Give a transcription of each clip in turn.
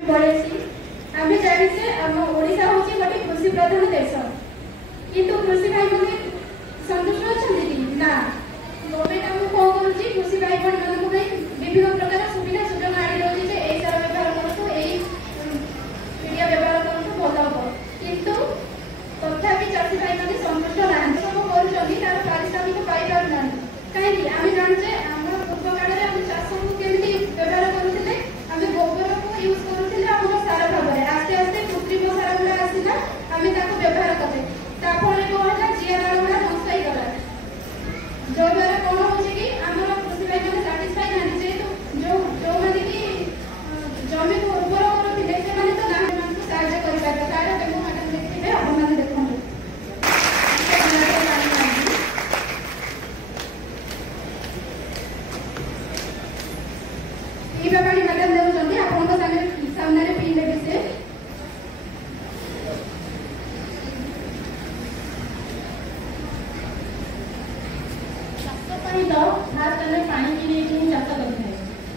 बढ़ी आम जाने आम ओडिशा हूँ गोटे कृषि प्रधान देश किंतु कृषि भाई मैंने संतुष्ट अच्छा ना गवर्नमेंट आमको कौन करुच्ची कृषि भाई बहन मानक विभिन्न प्रकार सुविधा सुजोग आनी रही है यही सार व्यवहार करूँ यही मीडिया व्यवहार करूँ भल हम किंतु तथापि चाषी भाई मैंने संतुष्ट ना सब कर पारिश्रमिक पाई पार ना कहीं आम जाने आम पूर्व काल में चाष को केमी व्यवहार करुले आम गोबर को यूज करुले आम सार भाव में आस्ते आस्ते कृत्रिम सार गुड़ा आसला आम व्यवहार कले ताफल कौन है जीआ बाड़ गुड़ा नष्ट होगा जो द्वारा कौन हो आम कृषि भाई मैंने साटिस्फाई ना जेहेतु जो मैंने कि जमी को उर्वर करुले से तो गाँव साहय कर तार डेमो मैडम देखिए आप देखो पानी मैडम देते आप सामने पी देवी से तो फास्ट आम पानी की नहीं चाष करें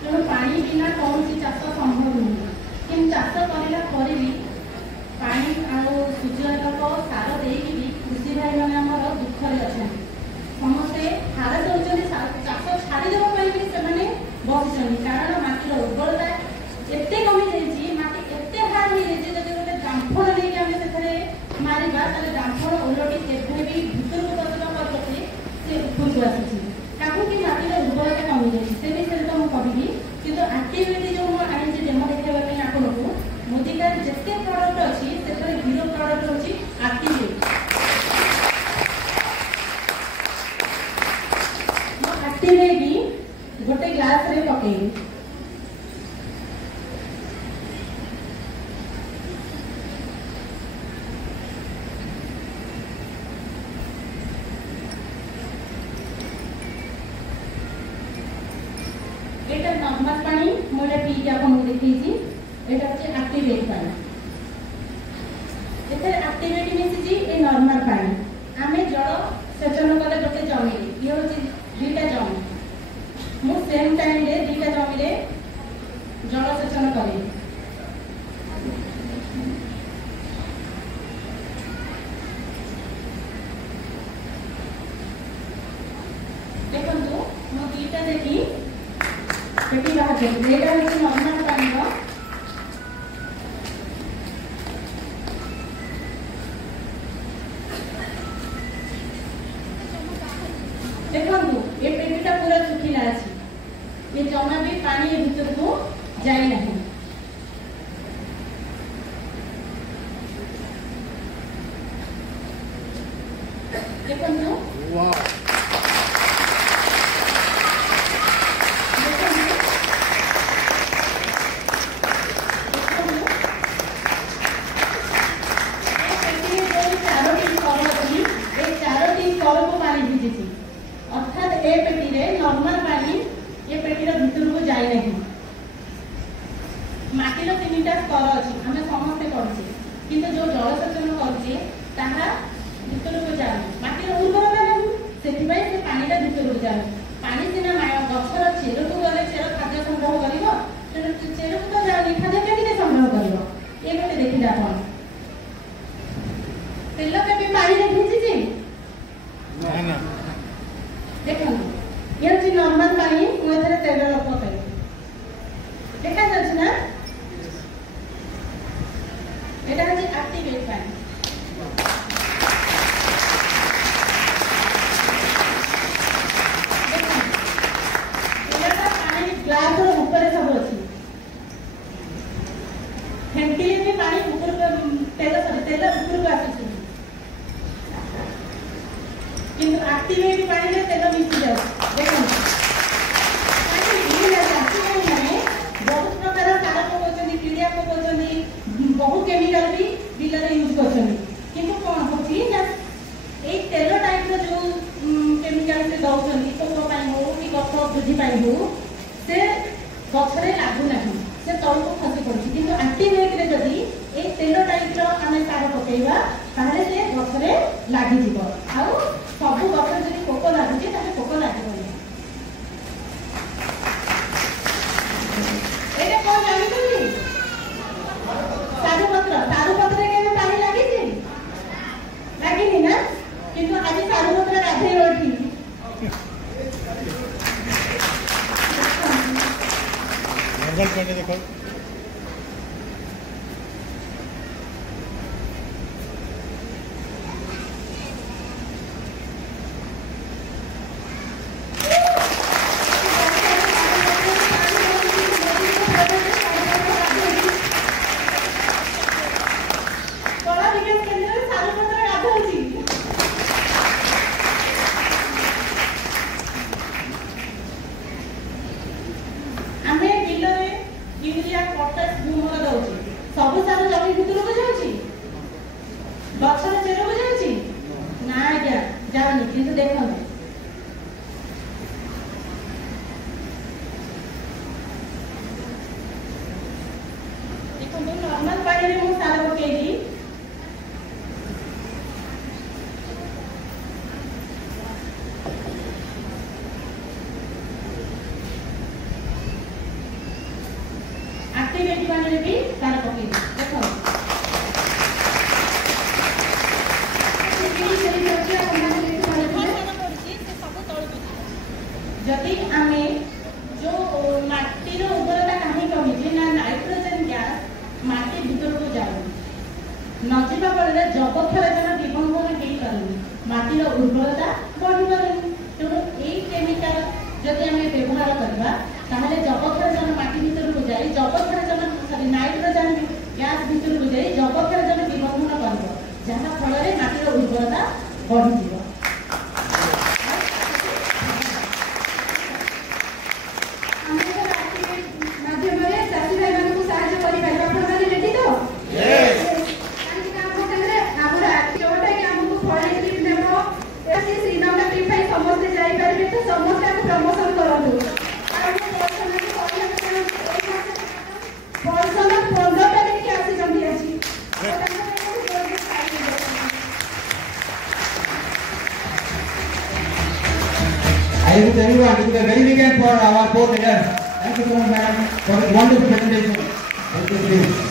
तेणु पानी बिना कौन सी चाष संभव नुह कि चाष करापर भी पानी सूर्यलोक सार देकी भी कृषि भाई मैंने दुखरे अच्छा समस्ते हारस होती चाष छाड़देवाई भी से बस कारण माटीर उर्वरता एत कमी जाइए माटी एत हार्ड हो जाए गोटे डांफड़ नहीं आम मारिबा डांफड़ ओलटी केवे भी भितर को बदल करके से उपरको आसूँ कि माटीर उर्वरता कमी जाए से विषय तो मुझे कहबी कि एक्टिविटी जो मुझे डेमो देखापी आपन को मोदिकार जिते प्रडक्ट अच्छी से हिरो प्रडक्ट हूँ एक्टिवेट एक्टिवेट गोटे ग्लास रे पकई एटा नॉर्मल पानी मोले पी के आपन देखिछि एटा होचे एक्टिवेट पानी एते एक्टिवेट मिसिछि ए नॉर्मल पानी आमे जल सेचन कले गोटे जमी ये होचे दुईटा जमी मु सेम टाइम रे दुईटा जमी रे जल सेचन करे देखंतु मु दुईटा देखी पेटी बाहर एटा होची नॉर्मल पानी रो देखंतु ये पेटीटा पूरा सुखिला अछि ये जमा भी पानी भीतर को जाई नहीं देखंतु वाह अर्थात ए पेटी रे नॉर्मल पानी ये पेटीर भितर को जाए नहीं माटीर तीनटा स्तर अच्छी आम समस्ते करछे किंतु जो जलसेचन करछे ताहा भितर को जाए माटीर उर्वरता नहीं से पानीटा भितर को जाए पानी सीना गछर चेर को गले चेर खाद्य संग्रह कर चेर को तो जाए खाद्य केमिति संग्रह कर ये गोटे देखिले आप तेल केबे पानी रे भिजिछि ना देखो ये हूँ नॉर्मल पानी मुझे तेल पकड़ देखा जाए ना यहाँ हूँ एक्टिवेट पानी पानी ग्लास ऊपर सब अच्छी फेंटिले भी पानी ऊपर तेल तेल ऊपर को आस किंतु एक्टिवेट पानी में तेल मिसी जाए देखो बहुत प्रकार सार पकाउछन पीड़िया पकाउछन बहुत केमिकल भी बिलर यूज करछन किंतु कौन होची ना ए तेल टाइप रो जो केमिकल से दउछन पोक पाई हो कि गछ वृद्धि पाई हो से गछरे लागू नाही से तल को खसी पड़छि किंतु एक्टिवेट रे जदी ए तेल टाइप रो आमे सार पकेइबा ताले से गछरे लागि जिवो आउ सब गछ जदि पोक लागुଛି ताले पोक लागबो एटा कोन जानि ଗଛର ଚେରକୁ ଯାଉଛି ନା ଆଜ୍ଞା ଯାଉନି କିନ୍ତୁ ଦେଖନ୍ତୁ नॉर्मल पानी में मु सार पकेली एक्टिवेट पानी में भी सार पकेली देखो जदि आमे जो माटीर उर्वरता कहीं कमी ना नाइट्रोजन गैस माटी भीतर को जाए नजीबा फल जबक्षारजन विभंगन हो पारे माटीर उर्वरता बढ़ी पारे तेणु यही केमिकाल जदि आम व्यवहार करवा ताहले जबक्षारजन माटी भीतर को जाए जबक्षारजन सॉरी नाइट्रोजन गैस भीतर को जाए जबक्षारजन विभंगन कर जहाँ फल माटीर उर्वरता बढ़ी I wish everyone to give a very big hand for our both leaders. Thank you so much, madam, for this wonderful presentation. Thank you.